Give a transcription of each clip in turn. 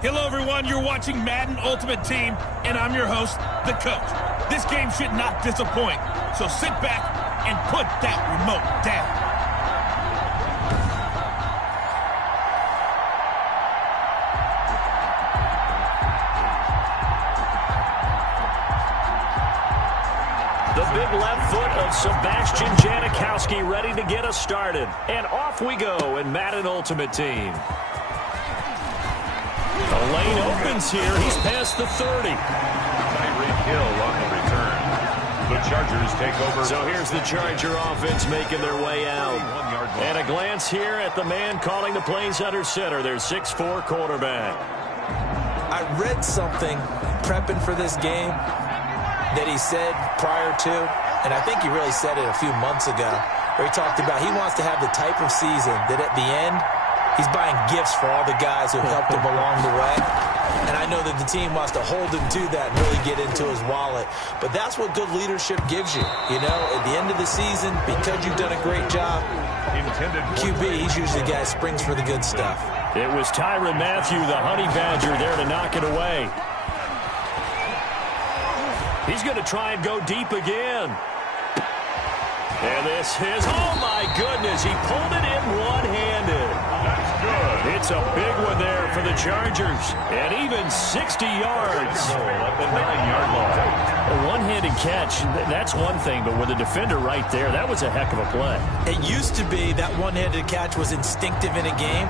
Hello, everyone. You're watching Madden Ultimate Team, and I'm your host, the coach. This game should not disappoint, so sit back and put that remote down. The big left foot of Sebastian Janikowski ready to get us started. And off we go in Madden Ultimate Team. The lane opens here. He's past the 30. Tyreek Hill on the return. The Chargers take over. So here's the Charger offense making their way out. And a glance here at the man calling the plays under center. Their 6'4" quarterback. I read something prepping for this game that he said prior to, and I think he really said it a few months ago, where he talked about he wants to have the type of season that at the end, he's buying gifts for all the guys who helped him along the way. And I know that the team wants to hold him to that and really get into his wallet. But that's what good leadership gives you. You know, at the end of the season, because you've done a great job, QB, he's usually the guy that springs for the good stuff. It was Tyrann Mathieu, the Honey Badger, there to knock it away. He's going to try and go deep again. And this is, oh my goodness, he pulled it in one-handed. That's good. It's a big one there for the Chargers. And even 60 yards. At the 9-yard line. A one-handed catch, that's one thing, but with a defender right there, that was a heck of a play. It used to be that one-handed catch was instinctive in a game.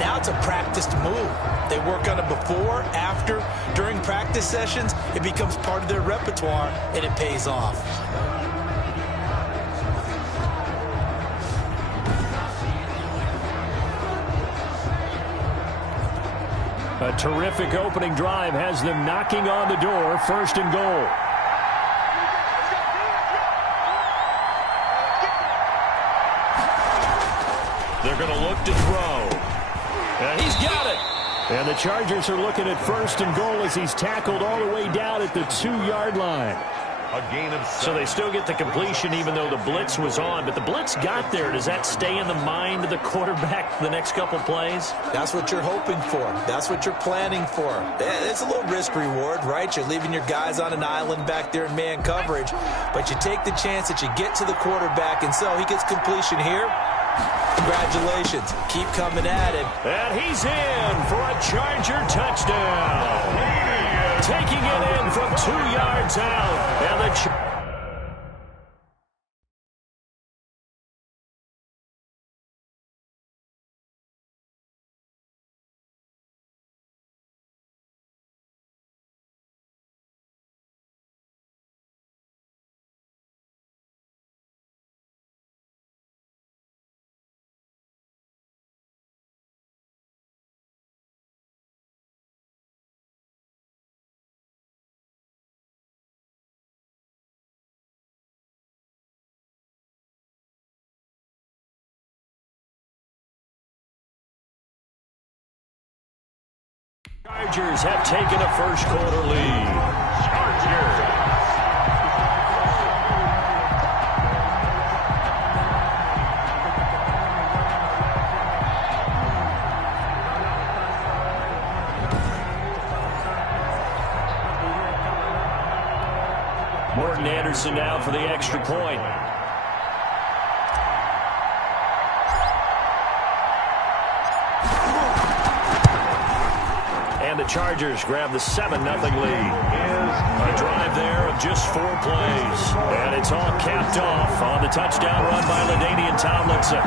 Now it's a practiced move. They work on it before, after, during practice sessions. It becomes part of their repertoire, and it pays off. A terrific opening drive has them knocking on the door, 1st and goal. They're going to look to throw. And he's got it. And the Chargers are looking at 1st and goal as he's tackled all the way down at the 2-yard line. A gain of 7. So they still get the completion even though the blitz was on. But the blitz got there. Does that stay in the mind of the quarterback the next couple plays? That's what you're hoping for. That's what you're planning for. It's a little risk reward, right? You're leaving your guys on an island back there in man coverage. But you take the chance that you get to the quarterback. And so he gets completion here. Congratulations. Keep coming at him. And he's in for a Charger touchdown. Taking it in from 2 yards out. And the Chargers have taken a first-quarter lead. Chargers. Morton Anderson now for the extra point. And the Chargers grab the 7-0 lead. A drive there of just 4 plays. And it's all capped off on the touchdown run by LaDainian Tomlinson.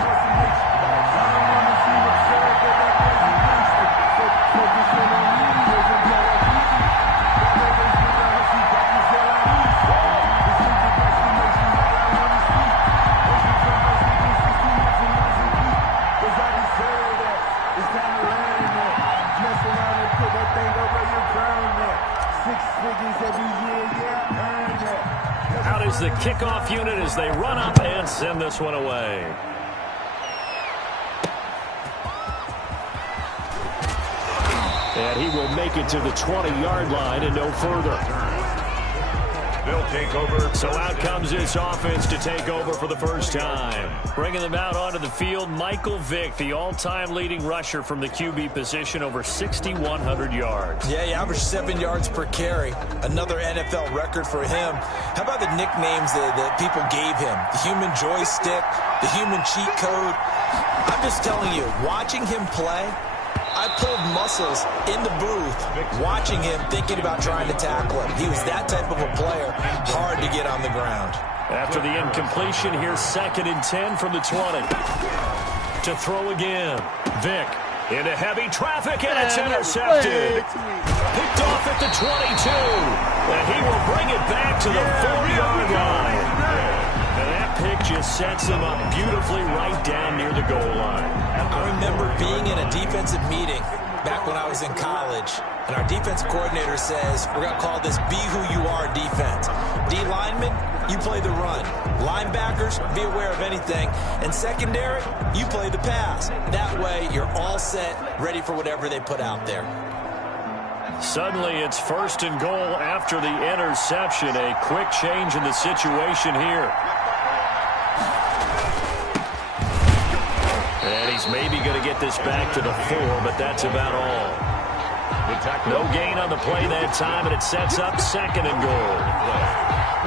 Out is the kickoff unit as they run up and send this one away. And he will make it to the 20-yard line and no further. They'll take over. So out comes this offense to take over for the first time. Bringing them out onto the field, Michael Vick, the all-time leading rusher from the QB position, over 6,100 yards. Yeah, he averaged 7 yards per carry. Another NFL record for him. How about the nicknames that people gave him? The human joystick, the human cheat code. I'm just telling you, watching him play, I pulled muscles in the booth watching him, thinking about trying to tackle him. He was that type of a player, hard to get on the ground. After the incompletion, here's 2nd and 10 from the 20. To throw again. Vick into heavy traffic, and it's intercepted. Picked off at the 22. And he will bring it back to the 4-yard line. And that pick just sets him up beautifully right down near the goal line. I remember being in a defensive meeting back when I was in college, and our defense coordinator says, we're going to call this be who you are defense. D linemen, you play the run. Linebackers, be aware of anything. And secondary, you play the pass. That way, you're all set, ready for whatever they put out there. Suddenly, it's 1st and goal after the interception. A quick change in the situation here. And he's maybe going to get this back to the 4, but that's about all. No gain on the play that time, and it sets up 2nd and goal.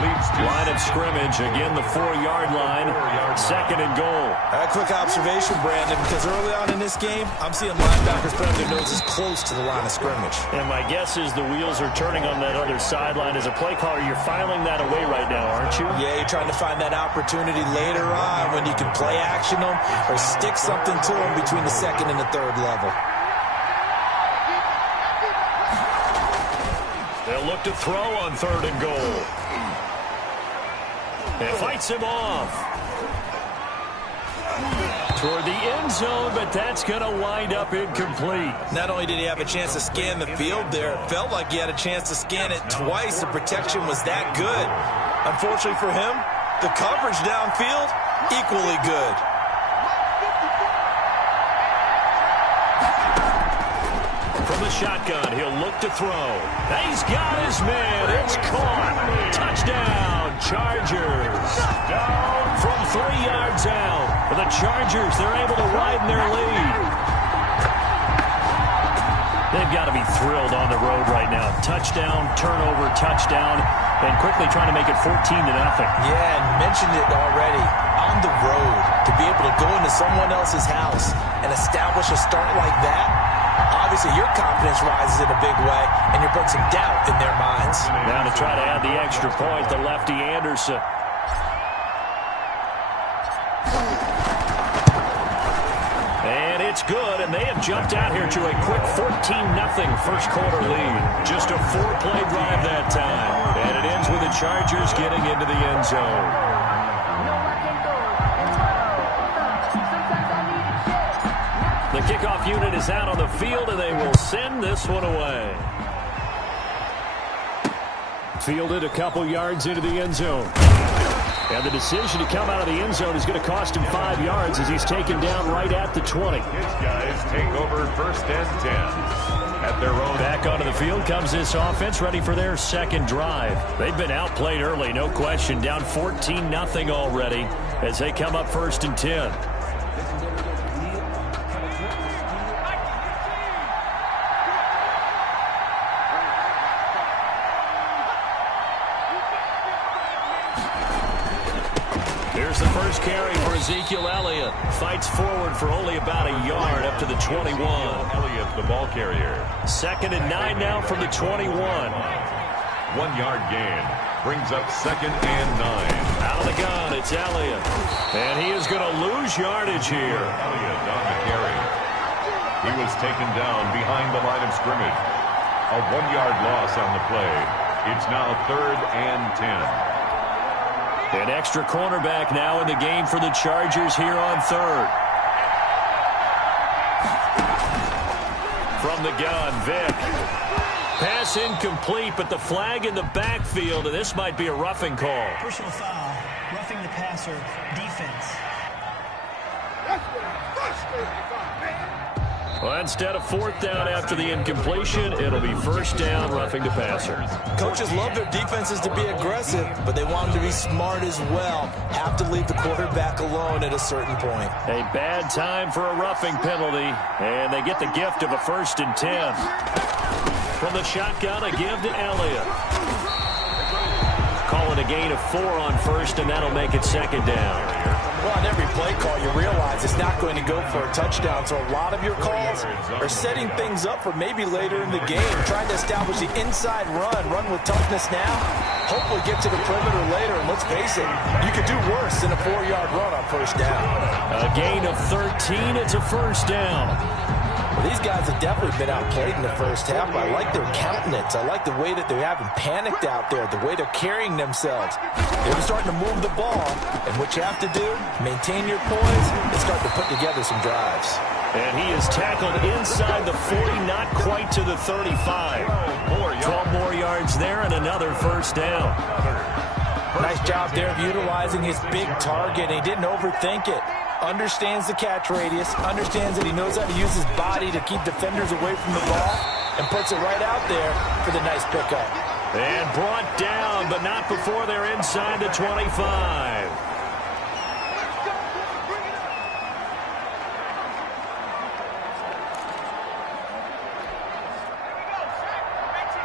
Line of scrimmage, again the 4-yard line, 2nd and goal. A quick observation, Brandon, because early on in this game, I'm seeing linebackers putting their noses close to the line of scrimmage. And my guess is the wheels are turning on that other sideline. As a play caller, you're filing that away right now, aren't you? Yeah, you're trying to find that opportunity later on when you can play action them or stick something to them between the 2nd and the 3rd level. They'll look to throw on 3rd and goal. It fights him off. Toward the end zone, but that's going to wind up incomplete. Not only did he have a chance to scan the field there, it felt like he had a chance to scan it twice. The protection was that good. Unfortunately for him, the coverage downfield, equally good. From the shotgun, he'll look to throw. He's got his man. It's caught. Touchdown, Chargers. From 3 yards out. The Chargers, they're able to widen their lead. They've got to be thrilled on the road right now. Touchdown, turnover, touchdown, and quickly trying to make it 14-0. Yeah, and mentioned it already. On the road, to be able to go into someone else's house and establish a start like that, obviously your confidence rises in a big way, and you bring some doubt in their minds. Now to try to add the extra point, the lefty Anderson. And it's good, and they have jumped out here to a quick 14-0 first quarter lead. Just a 4-play drive that time. And it ends with the Chargers getting into the end zone. The kickoff unit is out on the field, and they will send this one away. Fielded a couple yards into the end zone. And the decision to come out of the end zone is going to cost him 5 yards as he's taken down right at the 20. His guys take over 1st and 10 at their own. Back onto the field comes this offense, ready for their 2nd drive. They've been outplayed early, no question. Down 14-0 already as they come up 1st and 10. Here's the first carry for Ezekiel Elliott. Fights forward for only about a yard up to the 21. Elliott, the ball carrier. 2nd and 9 now from the 21. 1-yard gain. Brings up 2nd and 9. Out of the gun, it's Elliott. And he is going to lose yardage here. Elliott on the carry. He was taken down behind the line of scrimmage. A 1-yard loss on the play. It's now 3rd and 10. An extra cornerback now in the game for the Chargers here on 3rd. From the gun, Vick. Pass incomplete, but the flag in the backfield, and this might be a roughing call. Personal foul, roughing the passer, defense. Well, instead of fourth down after the incompletion, it'll be first down, roughing the passer. Coaches love their defenses to be aggressive, but they want them to be smart as well. Have to leave the quarterback alone at a certain point. A bad time for a roughing penalty, and they get the gift of a 1st and 10. From the shotgun, a give to Elliott. Calling a gain of 4 on first, and that'll make it 2nd down. Well, on every play call, you realize it's not going to go for a touchdown, so a lot of your calls are setting things up for maybe later in the game, trying to establish the inside run with toughness now, hopefully get to the perimeter later, and let's face it, you could do worse than a 4-yard run on first down. A gain of 13, it's a 1st down. Well, these guys have definitely been outplayed in the first half. I like their countenance. I like the way that they haven't panicked out there, the way they're carrying themselves. They're starting to move the ball, and what you have to do, maintain your poise and start to put together some drives. And he is tackled inside the 40, not quite to the 35. 12 more yards there and another 1st down. Nice job there of utilizing his big target. He didn't overthink it. Understands the catch radius, understands that he knows how to use his body to keep defenders away from the ball, and puts it right out there for the nice pickup. And brought down, but not before they're inside the 25.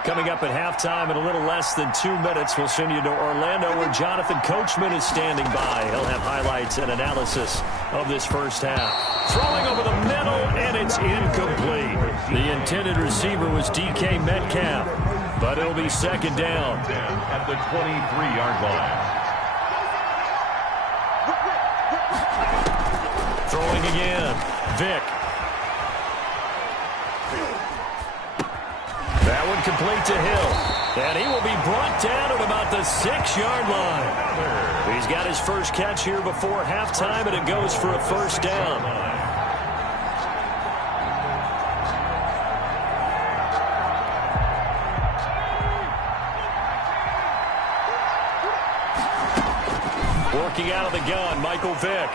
Coming up at halftime in a little less than 2 minutes, we'll send you to Orlando where Jonathan Coachman is standing by. He'll have highlights and analysis of this first half. Throwing over the middle, and it's incomplete. The intended receiver was DK Metcalf, but it'll be 2nd down. At the 23-yard line. Throwing again. Vick. That one complete to Hill. And he will be brought down at about the 6-yard line. He's got his first catch here before halftime, and it goes for a 1st down. Working out of the gun, Michael Vick.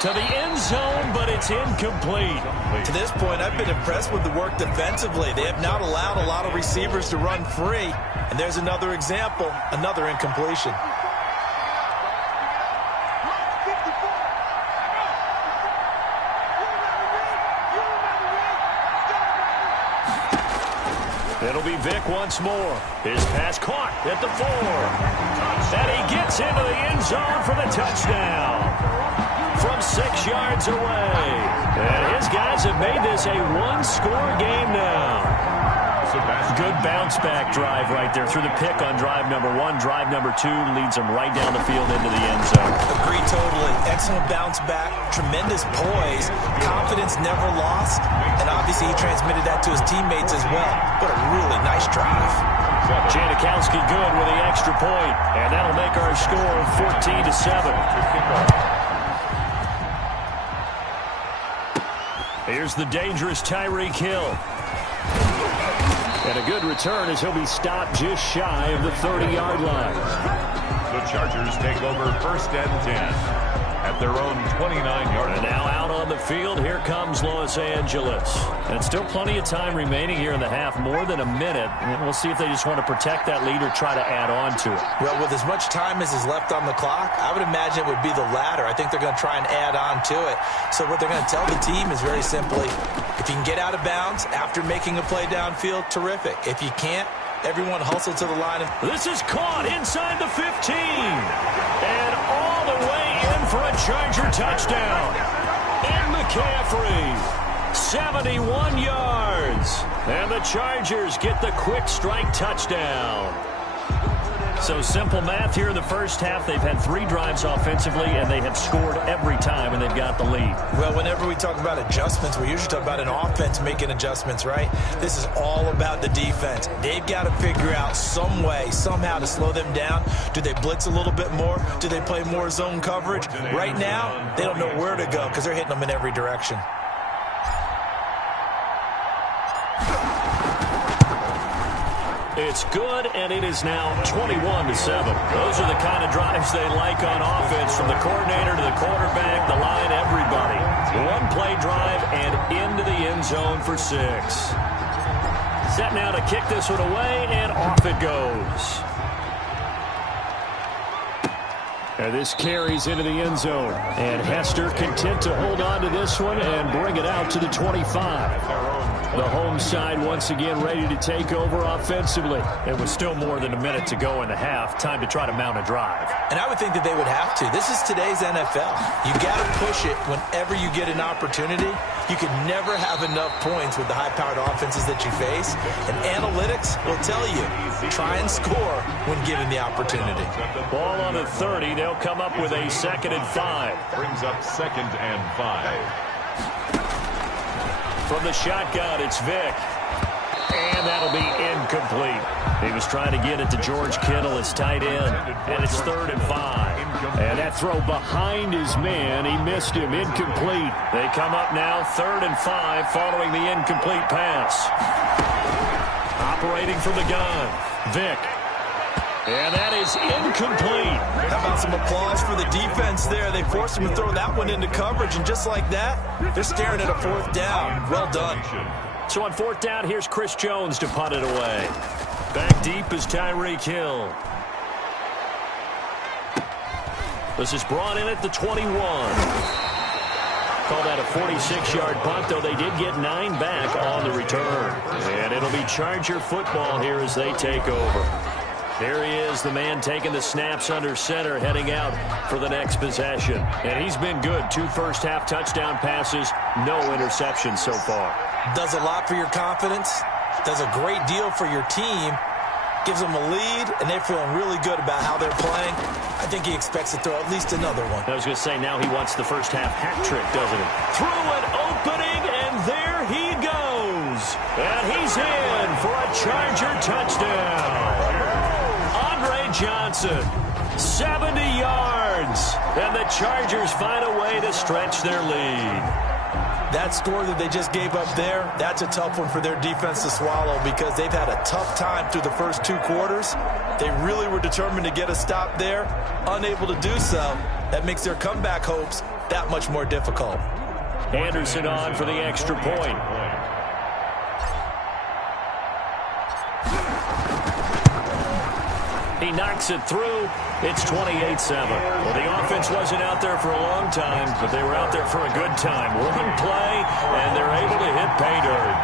To the end zone, but it's incomplete. To this point, I've been impressed with the work defensively. They have not allowed a lot of receivers to run free. And there's another example, another incompletion. It'll be Vick once more. His pass caught at the 4. And he gets into the end zone for the touchdown. From 6 yards away. And his guys have made this a 1-score game now. Good bounce-back drive right there through the pick on drive number 1. Drive number 2 leads them right down the field into the end zone. Agree totally. Excellent bounce-back, tremendous poise, confidence never lost, and obviously he transmitted that to his teammates as well. What a really nice drive. Janikowski good with the extra point, and that'll make our score 14-7. Here's the dangerous Tyreek Hill. And a good return as he'll be stopped just shy of the 30-yard line. The Chargers take over 1st and 10 at their own 29-yard line. And now out on the field, here comes Los Angeles. And still plenty of time remaining here in the half, more than a minute. And we'll see if they just want to protect that lead or try to add on to it. Well, with as much time as is left on the clock, I would imagine it would be the latter. I think they're going to try and add on to it. So what they're going to tell the team is very simply, if you can get out of bounds after making a play downfield, terrific. If you can't, everyone hustle to the line. This is caught inside the 15. And all the way in for a Charger touchdown. And McCaffrey, 71 yards. And the Chargers get the quick strike touchdown. So simple math here in the first half. They've had 3 drives offensively, and they have scored every time, and they've got the lead. Well, whenever we talk about adjustments, we usually talk about an offense making adjustments, right? This is all about the defense. They've got to figure out some way, somehow to slow them down. Do they blitz a little bit more? Do they play more zone coverage? Right now, they don't know where to go because they're hitting them in every direction. It's good, and it is now 21-7. Those are the kind of drives they like on offense, from the coordinator to the quarterback, the line, everybody. One-play drive and into the end end zone for 6. Set now to kick this one away, and off it goes. And this carries into the end zone. And Hester content to hold on to this one and bring it out to the 25. The home side once again ready to take over offensively. It was still more than a minute to go in the half. Time to try to mount a drive. And I would think that they would have to. This is today's NFL. You got to push it whenever you get an opportunity. You can never have enough points with the high-powered offenses that you face. And analytics will tell you, try and score when given the opportunity. Ball on the 30. They'll come up with a 2nd and 5. Brings up 2nd and 5. From the shotgun, it's Vick. And that'll be incomplete. He was trying to get it to George Kittle, his tight end. And it's 3rd and 5. And that throw behind his man, he missed him, incomplete. They come up now 3rd and 5 following the incomplete pass. Operating from the gun, Vick. And that is incomplete. How about some applause for the defense there? They forced him to throw that one into coverage, and just like that, they're staring at a 4th down. Well done. So on 4th down, here's Chris Jones to punt it away. Back deep is Tyreek Hill. This is brought in at the 21. Call that a 46-yard punt, though they did get 9 back on the return. And it'll be Charger football here as they take over. There he is, the man taking the snaps under center, heading out for the next possession. And he's been good. 2 first-half touchdown passes, no interceptions so far. Does a lot for your confidence, does a great deal for your team, gives them a lead, and they're feeling really good about how they're playing. I think he expects to throw at least another one. I was going to say, now he wants the first-half hat trick, doesn't he? Through an opening, and there he goes. And he's in for a Charger touchdown. Johnson, 70 yards, and the Chargers find a way to stretch their lead. That score that they just gave up there, that's a tough one for their defense to swallow because they've had a tough time through the first 2 quarters. They really were determined to get a stop there, unable to do so. That makes their comeback hopes that much more difficult. Anderson on for the extra point. He knocks it through. It's 28-7. Well, the offense wasn't out there for a long time, but they were out there for a good time. 1 play, and they're able to hit pay dirt.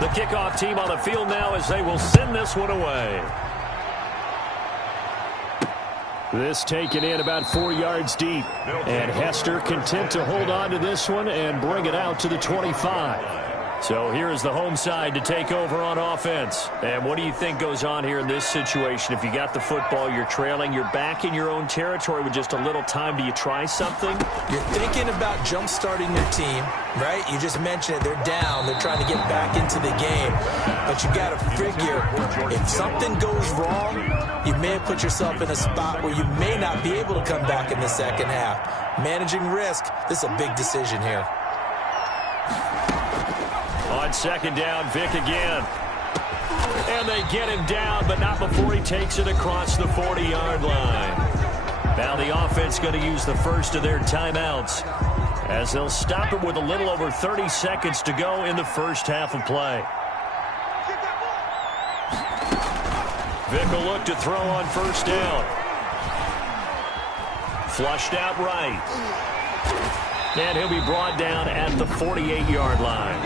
The kickoff team on the field now as they will send this one away. This taken in about 4 yards deep. And Hester content to hold on to this one and bring it out to the 25. So here is the home side to take over on offense. And what do you think goes on here in this situation? If you got the football, you're trailing, you're back in your own territory with just a little time. Do you try something? You're thinking about jump-starting your team, right? You just mentioned it. They're down. They're trying to get back into the game. But you got to figure if something goes wrong, you may have put yourself in a spot where you may not be able to come back in the second half. Managing risk, this is a big decision here. On 2nd down, Vick again. And they get him down, but not before he takes it across the 40-yard line. Now the offense going to use the first of their timeouts as they'll stop it with a little over 30 seconds to go in the first half of play. Vick will look to throw on 1st down. Flushed out right. And he'll be brought down at the 48-yard line.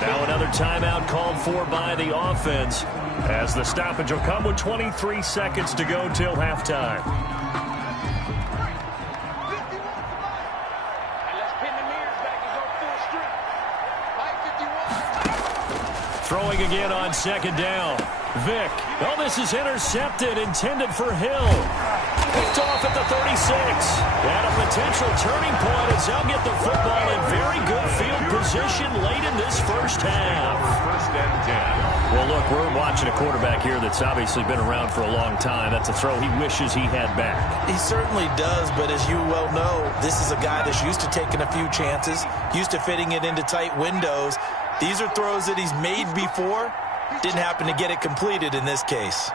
Now another timeout called for by the offense as the stoppage will come with 23 seconds to go till halftime. Throwing again on 2nd down. Vick. Oh, this is intercepted, intended for Hill. Picked off at the 36. And a potential turning point as they'll get the football in very good field position late in this first half. 1st and 10. Well, look, we're watching a quarterback here that's obviously been around for a long time. That's a throw he wishes he had back. He certainly does, but as you well know, this is a guy that's used to taking a few chances, used to fitting it into tight windows. These are throws that he's made before, Didn't happen to get it completed in this case.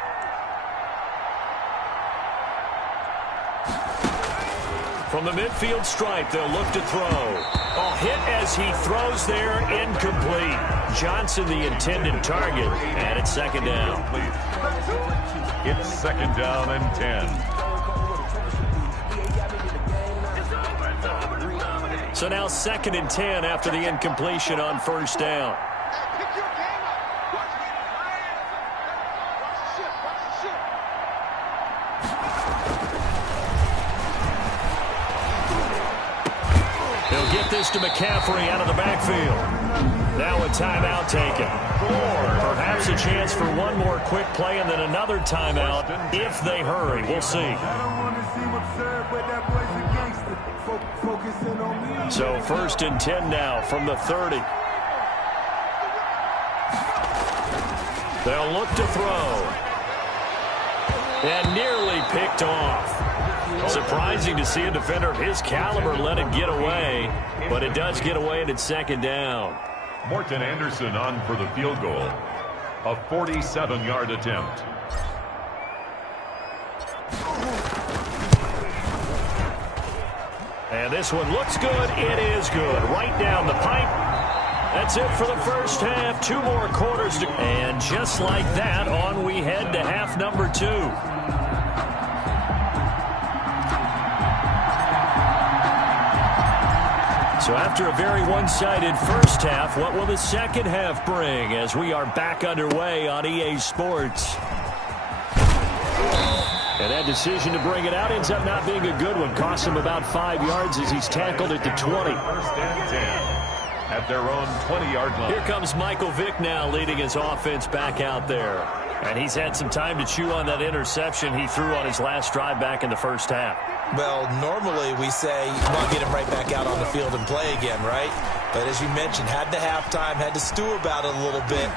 From the midfield stripe, they'll look to throw. A hit as he throws there, incomplete. Johnson, the intended target, and it's second down. It's second down and 10. So now second and 10 after the incompletion on first down. He'll get this to McCaffrey out of the backfield. Now a timeout taken. Perhaps a chance for one more quick play and then another timeout if they hurry. We'll see. So first and 10 now from the 30. They'll look to throw. And nearly picked off. Surprising to see a defender of his caliber let it get away, but it does get away and it's second down. Morton Anderson on for the field goal. A 47-yard attempt. And this one looks good. It is good. Right down the pipe. That's it for the first half. 2 more quarters to... And just like that, on we head to half number 2. So after a very one-sided first half, what will the second half bring as we are back underway on EA Sports? And that decision to bring it out ends up not being a good one. Costs him about 5 yards as he's tackled at the 20. First and 10 at their own 20-yard line. Here comes Michael Vick now leading his offense back out there. And he's had some time to chew on that interception he threw on his last drive back in the first half. Well, normally we say, come on, get him right back out on the field and play again, right? But as you mentioned, had the halftime, had to stew about it a little bit.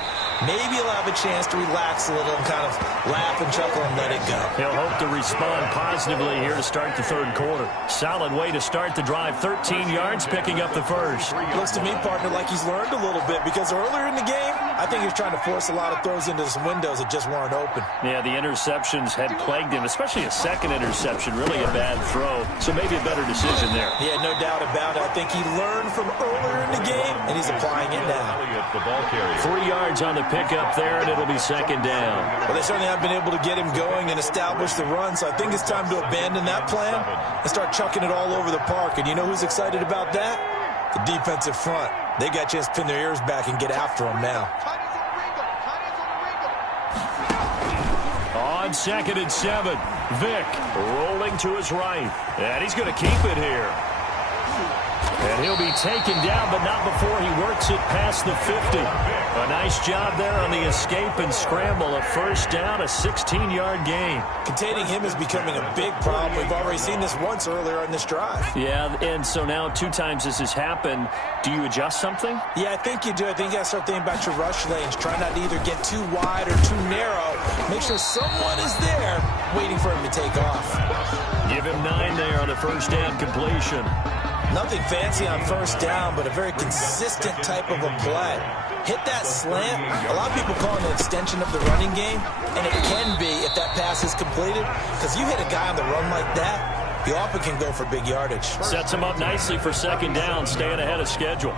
Maybe he'll have a chance to relax a little and kind of laugh and chuckle and let it go. He'll hope to respond positively here to start the third quarter. Solid way to start the drive. 13 yards, picking up the first. Looks to me, partner, like he's learned a little bit because earlier in the game, I think he was trying to force a lot of throws into some windows that just weren't open. Yeah, the interceptions had plagued him, especially a second interception, really a bad throw. So maybe a better decision there. Yeah, no doubt about it. I think he learned from earlier in the game, and he's applying it now. 3 yards on the pickup there, and it'll be second down. Well, they certainly have been able to get him going and establish the run, so I think it's time to abandon that plan and start chucking it all over the park. And you know who's excited about that? The defensive front. They got a chance to pin their ears back and get after him now. On second and 7, Vick rolling to his right. And he's going to keep it here. And he'll be taken down, but not before he works it past the 50. A nice job there on the escape and scramble. A first down, a 16-yard gain. Containing him is becoming a big problem. We've already seen this once earlier on this drive. Yeah, and so now 2 times this has happened. Do you adjust something? Yeah, I think you do. I think you got to start thinking about your rush lanes. Try not to either get too wide or too narrow. Make sure someone is there waiting for him to take off. Give him 9 there on the first down completion. Nothing fancy on first down, but a very consistent type of a play. Hit that slant. A lot of people call it an extension of the running game, and it can be if that pass is completed, because you hit a guy on the run like that, you often can go for big yardage. Sets him up nicely for second down, staying ahead of schedule.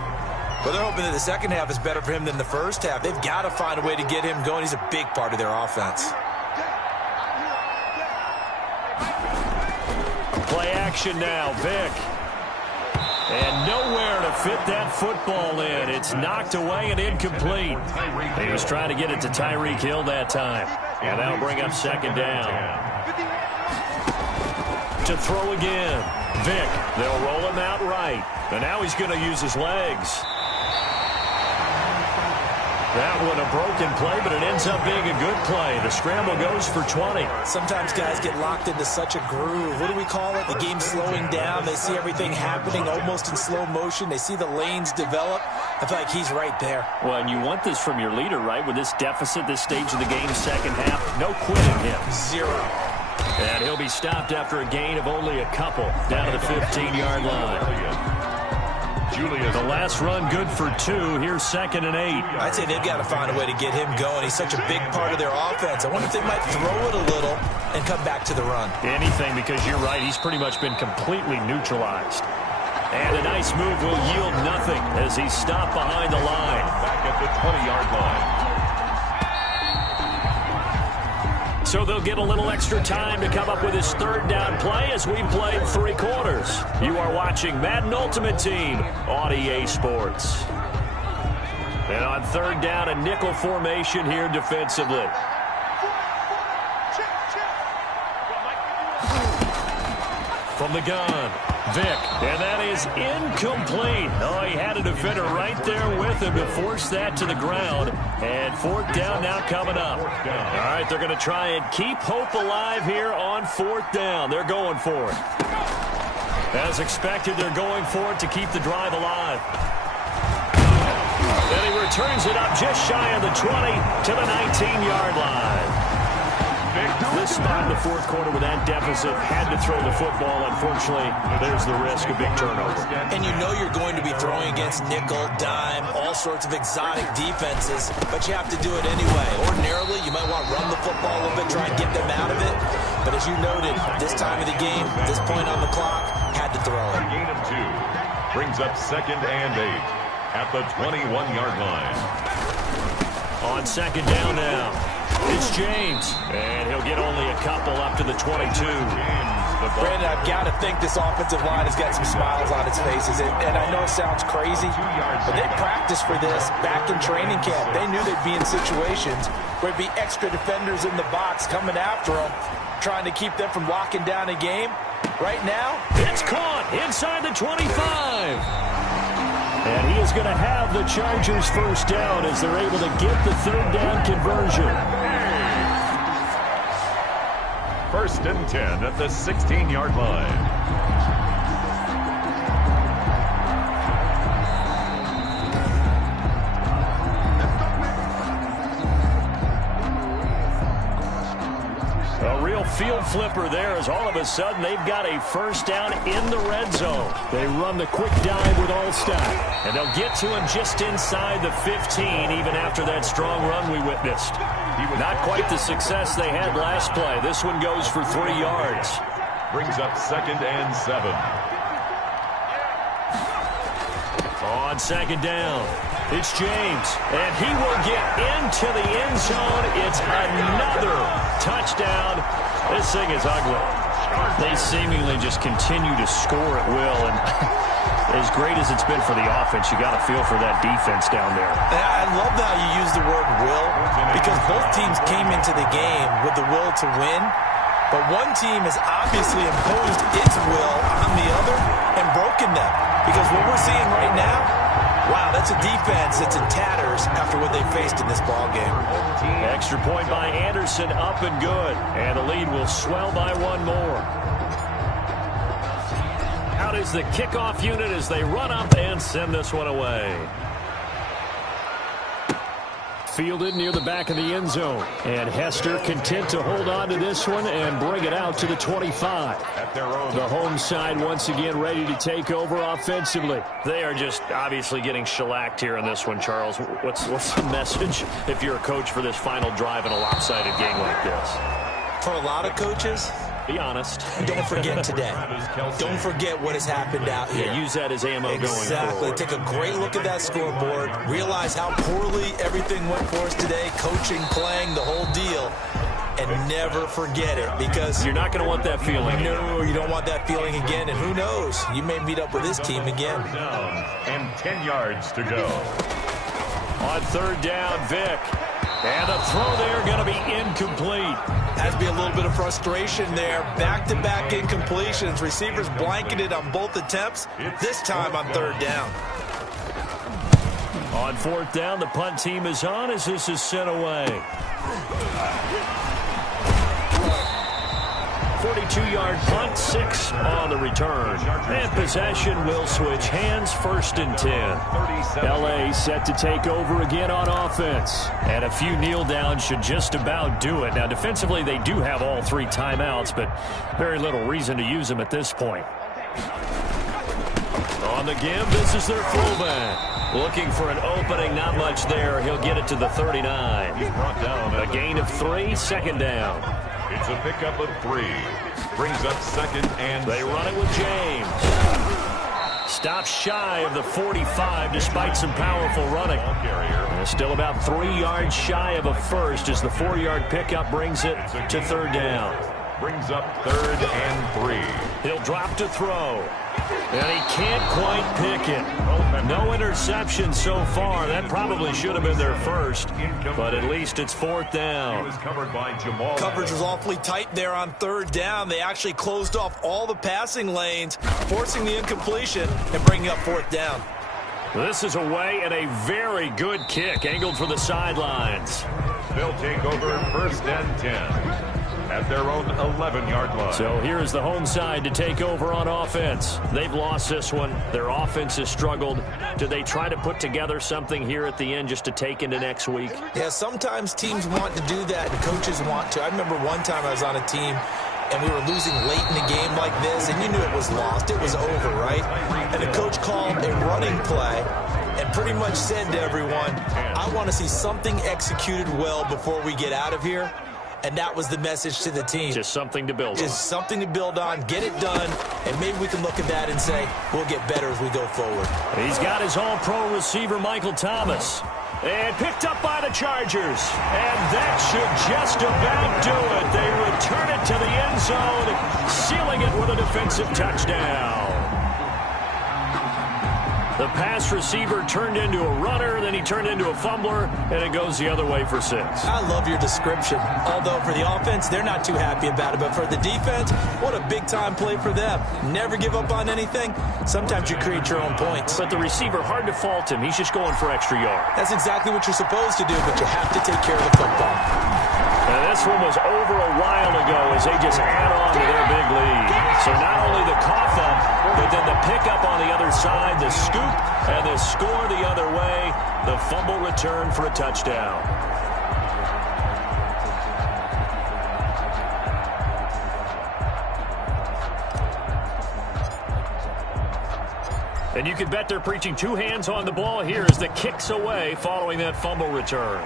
Well, they're hoping that the second half is better for him than the first half. They've got to find a way to get him going. He's a big part of their offense. Play action now, Vick. And nowhere to fit that football in. It's knocked away and incomplete. He was trying to get it to Tyreek Hill that time. And that'll bring up second down. To throw again. Vick, they'll roll him out right. And now he's going to use his legs. That one a broken play, but it ends up being a good play. The scramble goes for 20. Sometimes guys get locked into such a groove. What do we call it? The game's slowing down. They see everything happening almost in slow motion. They see the lanes develop. I feel like he's right there. Well, and you want this from your leader, right? With this deficit, this stage of the game, second half, no quitting him. 0. And he'll be stopped after a gain of only a couple down to the 15-yard line. The last run good for 2. Here's 2nd and 8. I'd say they've got to find a way to get him going. He's such a big part of their offense. I wonder if they might throw it a little and come back to the run. Anything, because you're right. He's pretty much been completely neutralized. And a nice move will yield nothing as he's stopped behind the line. Back at the 20-yard line. So they'll get a little extra time to come up with his 3rd down play as we played 3 quarters. You are watching Madden Ultimate Team on EA Sports. And on 3rd down, a nickel formation here defensively. From the gun, Vic, and that is incomplete. Oh, he had a defender right there with him to force that to the ground. And 4th down now coming up. All right, they're going to try and keep hope alive here on 4th down. They're going for it. As expected, they're going for it to keep the drive alive. And he returns it up just shy of the 20 to the 19-yard line. This spot in the 4th quarter with that deficit had to throw the football. Unfortunately, there's the risk of big turnover. And you know you're going to be throwing against nickel, dime, all sorts of exotic defenses, but you have to do it anyway. Ordinarily, you might want to run the football a little bit, try and get them out of it. But as you noted, this time of the game, this point on the clock, had to throw it. Gain of 2 brings up 2nd and 8 at the 21-yard line. On 2nd down now, it's James, and he'll get only a couple up to the 22. Brandon, I've got to think this offensive line has got some smiles on its faces. And I know it sounds crazy, but they practiced for this back in training camp. They knew they'd be in situations where there'd be extra defenders in the box coming after them, trying to keep them from locking down a game. Right now, it's caught inside the 25. And he is going to have the Chargers 1st down as they're able to get the 3rd down conversion. 1st and 10 at the 16-yard line. A real field flipper there as all of a sudden they've got a 1st down in the red zone. They run the quick dive with Allstott, and they'll get to him just inside the 15 even after that strong run we witnessed. Not quite the success they had last play. This one goes for 3 yards. Brings up 2nd and 7. On 2nd down, it's James, and he will get into the end zone. It's another touchdown. This thing is ugly. They seemingly just continue to score at will, and as great as it's been for the offense, you got to feel for that defense down there. I love how you use the word will, because both teams came into the game with the will to win, but one team has obviously imposed its will on the other and broken them. Because what we're seeing right now, wow, that's a defense that's in tatters after what they faced in this ballgame. Extra point by Anderson, up and good. And the lead will swell by 1 more. Out is the kickoff unit as they run up and send this one away. Fielded near the back of the end zone. And Hester content to hold on to this one and bring it out to the 25. The home side once again ready to take over offensively. They are just obviously getting shellacked here in this one, Charles. What's the message if you're a coach for this final drive in a lopsided game like this? For a lot of coaches, be honest. Don't forget today. Don't forget what has happened out here. Yeah, use that as ammo going forward. Exactly. Take a great look at that scoreboard. Realize how poorly everything went for us today. Coaching, playing, the whole deal. And never forget it, because you're not going to want that feeling. No, you don't want that feeling again. And who knows? You may meet up with this team again. And 10 yards to go. On 3rd down, Vic. And a throw there going to be incomplete. Has to be a little bit of frustration there. Back-to-back incompletions. Receivers blanketed on both attempts, this time on 3rd down. On 4th down, the punt team is on as this is sent away. 42-yard punt, 6 on the return. And possession will switch hands, 1st and 10. L.A. set to take over again on offense. And a few kneel downs should just about do it. Now, defensively, they do have all 3 timeouts, but very little reason to use them at this point. On the give, this is their fullback. Looking for an opening, not much there. He'll get it to the 39. He's brought down a gain of 3, second down. It's a pickup of 3. Brings up second and they run it with James. Stops shy of the 45 despite some powerful running. And still about 3 yards shy of a first as the 4-yard pickup brings it to third down. Brings up third and 3. He'll drop to throw. And he can't quite pick it. No interception so far. That probably should have been their first. But at least it's fourth down. He was covered by Jamal. Coverage was awfully tight there on third down. They actually closed off all the passing lanes, forcing the incompletion and bringing up fourth down. This is away and a very good kick angled for the sidelines. They'll take over first and 10. At their own 11-yard line. So here's the home side to take over on offense. They've lost this one. Their offense has struggled. Do they try to put together something here at the end just to take into next week? Yeah, sometimes teams want to do that and coaches want to. I remember one time I was on a team and we were losing late in a game like this, and you knew it was lost. It was over, right? And the coach called a running play and pretty much said to everyone, I want to see something executed well before we get out of here. And that was the message to the team. Just something to build on. Just something to build on, get it done, and maybe we can look at that and say, we'll get better as we go forward. He's got his all-pro receiver, Michael Thomas. And picked up by the Chargers. And that should just about do it. They return it to the end zone, sealing it with a defensive touchdown. The pass receiver turned into a runner, then he turned into a fumbler, and it goes the other way for 6. I love your description. Although for the offense, they're not too happy about it. But for the defense, what a big-time play for them. Never give up on anything. Sometimes you create your own points. But the receiver, hard to fault him. He's just going for extra yards. That's exactly what you're supposed to do, but you have to take care of the football. And this one was over a while ago as they just add on to their big lead. So not only the cough up, but then the pickup on the other side, the scoop, and the score the other way, the fumble return for a touchdown. And you can bet they're preaching 2 hands on the ball here as the kick's away following that fumble return.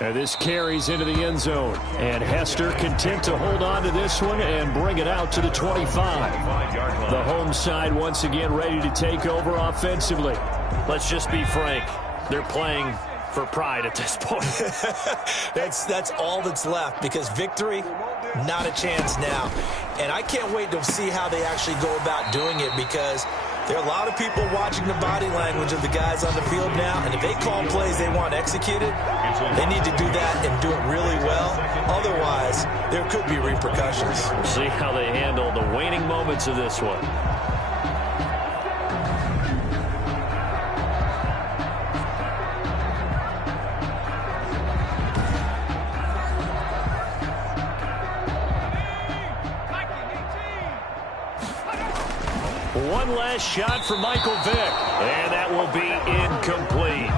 And this carries into the end zone. And Hester content to hold on to this one and bring it out to the 25. The home side once again ready to take over offensively. Let's just be frank. They're playing for pride at this point. That's all that's left because victory, not a chance now. And I can't wait to see how they actually go about doing it because there are a lot of people watching the body language of the guys on the field now, and if they call plays they want executed, they need to do that and do it really well. Otherwise, there could be repercussions. We'll see how they handle the waning moments of this one. One last shot for Michael Vick, and that will be incomplete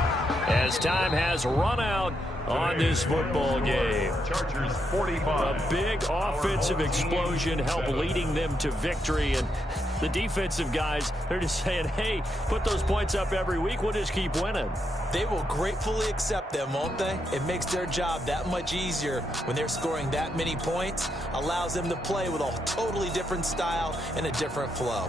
as time has run out on this football game. Chargers 45. A big offensive explosion helped leading them to victory, and the defensive guys, they're just saying, hey, put those points up every week, we'll just keep winning. They will gratefully accept them, won't they? It makes their job that much easier when they're scoring that many points, allows them to play with a totally different style and a different flow.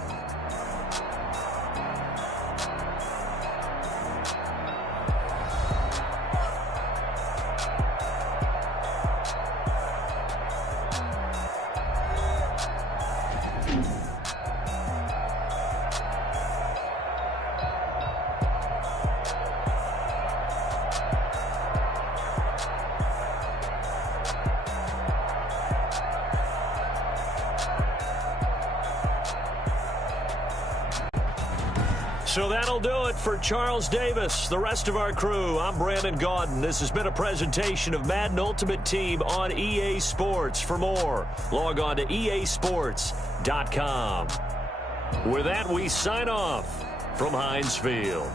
So that'll do it for Charles Davis, the rest of our crew. I'm Brandon Gaudin. This has been a presentation of Madden Ultimate Team on EA Sports. For more, log on to easports.com. With that, we sign off from Heinz Field.